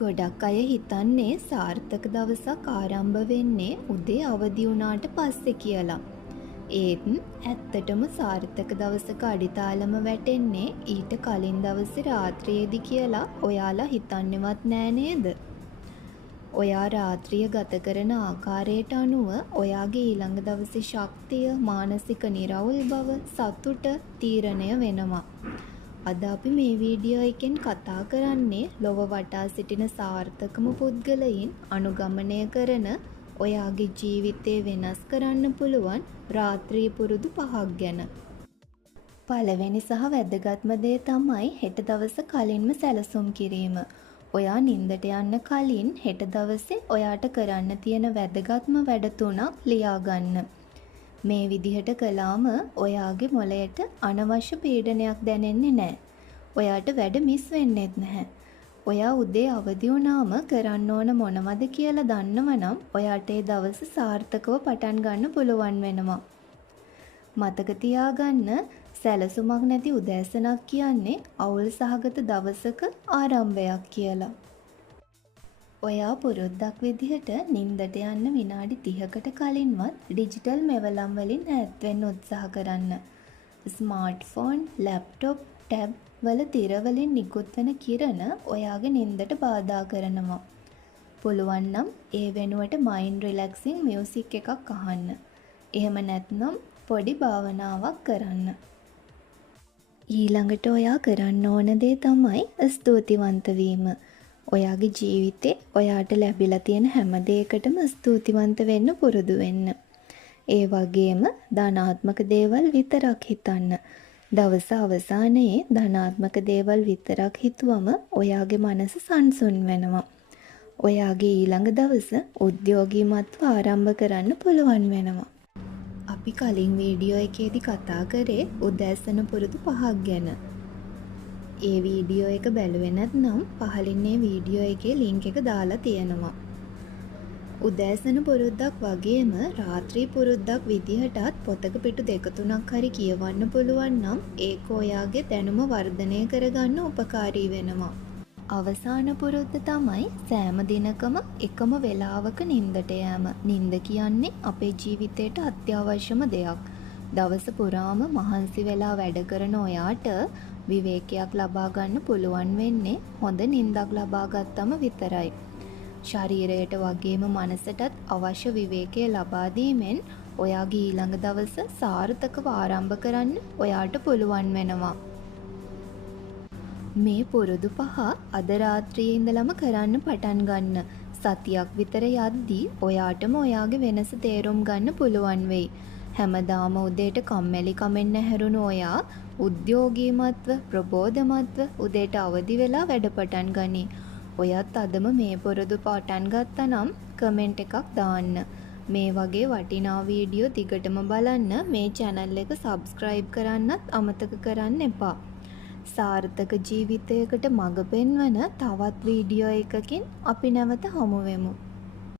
ගොඩක් අය හිතන්නේ සාර්ථක දවසක් ආරම්භ වෙන්නේ උදේ අවදි වුණාට පස්සේ කියලා. ඒත් ඇත්තටම සාර්ථක දවසක අඩිතාලම වැටෙන්නේ ඊට කලින් දවසේ රාත්‍රියේදී කියලා ඔයාලා හිතන්නේවත් නෑ නේද? ඔයා රාත්‍රිය ගත කරන ආකාරයට අනුව ඔයාගේ ඊළඟ දවසේ ශක්තිය, මානසික නිරවුල් බව, සතුට තීරණය වෙනවා. අද අපි මේ වීඩියෝ එකෙන් කතා කරන්නේ ලොව වටා සිටින සාර්ථකම පුද්ගලයින් අනුගමනය කරන ඔයාගේ ජීවිතේ වෙනස් කරන්න පුළුවන් රාත්‍රී පුරුදු 5ක් ගැන. පළවෙනි සහ වැදගත්ම දේ තමයි හෙට දවස කලින්ම සැලසුම් කිරීම. ඔයා නිින්දට යන්න කලින් හෙට දවසේ ඔයාට කරන්න තියෙන වැදගත්ම වැඩ 3ක් ලියා ගන්න. මේ විදිහට කළාම ඔයාගේ මොළයට අනවශ්‍ය පීඩනයක් දැනෙන්නේ නැහැ. ඔයාට වැඩ මිස් වෙන්නෙත් නැහැ. ඔයා උදේ අවදි වුණාම කරන්න ඕන මොනවද කියලා දන්නවනම් ඔයාට ඒ දවස සාර්ථකව පටන් ගන්න පුළුවන් වෙනවා. මතක තියාගන්න සැලසුමක් නැති උදෑසනක් කියන්නේ අවුල් සහගත දවසක ආරම්භයක් කියලා. ඔයා පුරුද්දක් විදිහට නිින්දට යන්න විනාඩි 30කට කලින්වත් ඩිජිටල් මෙවලම් වලින් ඈත් වෙන්න උත්සාහ කරන්න. ස්මාර්ට්ෆෝන්, ලැප්ටොප්, ටැබ් වල තිර වලින් නිකුත් වෙන කිරණ ඔයාගේ නිින්දට බාධා කරනවා. පුළුවන් නම් ඒ වෙනුවට මයින්ඩ් රිලැක්සිං මියුසික් එකක් අහන්න. එහෙම නැත්නම් පොඩි භාවනාවක් කරන්න. ඊළඟට ඔයා කරන්න ඕන දේ තමයි ස්තුතිවන්ත වීම. ඔයාගේ ජීවිතේ ඔයාට ලැබිලා තියෙන හැම දෙයකටම ස්තුතිවන්ත වෙන්න පුරුදු වෙන්න. ඒ වගේම ධනාත්මක දේවල් විතරක් හිතන්න. දවස අවසානයේ ධනාත්මක දේවල් විතරක් හිතුවම ඔයාගේ මනස සංසුන් වෙනවා. ඔයාගේ ඊළඟ දවස උද්‍යෝගීමත්ව ආරම්භ කරන්න පුළුවන් වෙනවා. අපි කලින් වීඩියෝ එකේදී කතා කරේ උදෑසන පුරුදු 5ක් ගැන. ඒ වීඩියෝ එක බැලුවේ නැත්නම් පහලින් මේ වීඩියෝ එකේ ලින්ක් එක දාලා තියෙනවා. උදෑසන පුරුද්දක් වගේම රාත්‍රී පුරුද්දක් විදිහටත් පොතක පිටු 2-3ක් හරි කියවන්න පුළුවන් නම් ඒක ඔයාගේ දැනුම වර්ධනය කරගන්න උපකාරී වෙනවා. අවසාන පුරුද්ද තමයි සෑම දිනකම එකම වේලාවක නිින්දට යෑම. නිින්ද කියන්නේ අපේ ජීවිතේට අත්‍යවශ්‍යම දෙයක්. දවස පුරාම මහන්සි වෙලා වැඩ කරන ඔයාට විවේකයක් ලබා ගන්න පුළුවන් වෙන්නේ හොඳ නිින්දක් ලබා ගත්තම විතරයි. ශරීරයට වගේම මනසටත් අවශ්‍ය විවේකය ලබා දීමෙන් ඔයාගේ ඊළඟ දවස සාර්ථකව ආරම්භ කරන්න ඔයාට පුළුවන් වෙනවා. මේ පුරුදු 5 අද රාත්‍රියේ ඉඳලම කරන්න පටන් ගන්න. සතියක් විතර යද්දී ඔයාටම ඔයාගේ වෙනස තේරුම් ගන්න පුළුවන් වෙයි. හැමදාම උදේට කම්මැලි කමෙන් නැහැරුණු ඔයා උද්‍යෝගීමත්ව, ප්‍රබෝධමත්ව උදේට අවදි වෙලා වැඩ පටන් ගනි. ඔයත් අදම මේ පුරුදු පටන් ගත්තා නම් කමෙන්ට් එකක් දාන්න. මේ වගේ වටිනා වීඩියෝ දිගටම බලන්න මේ channel එක subscribe කරන්නත් අමතක කරන්න එපා. සාර්ථක ජීවිතයකට මඟ පෙන්වන තවත් වීඩියෝ එකකින් අපි නැවත හමු වෙමු.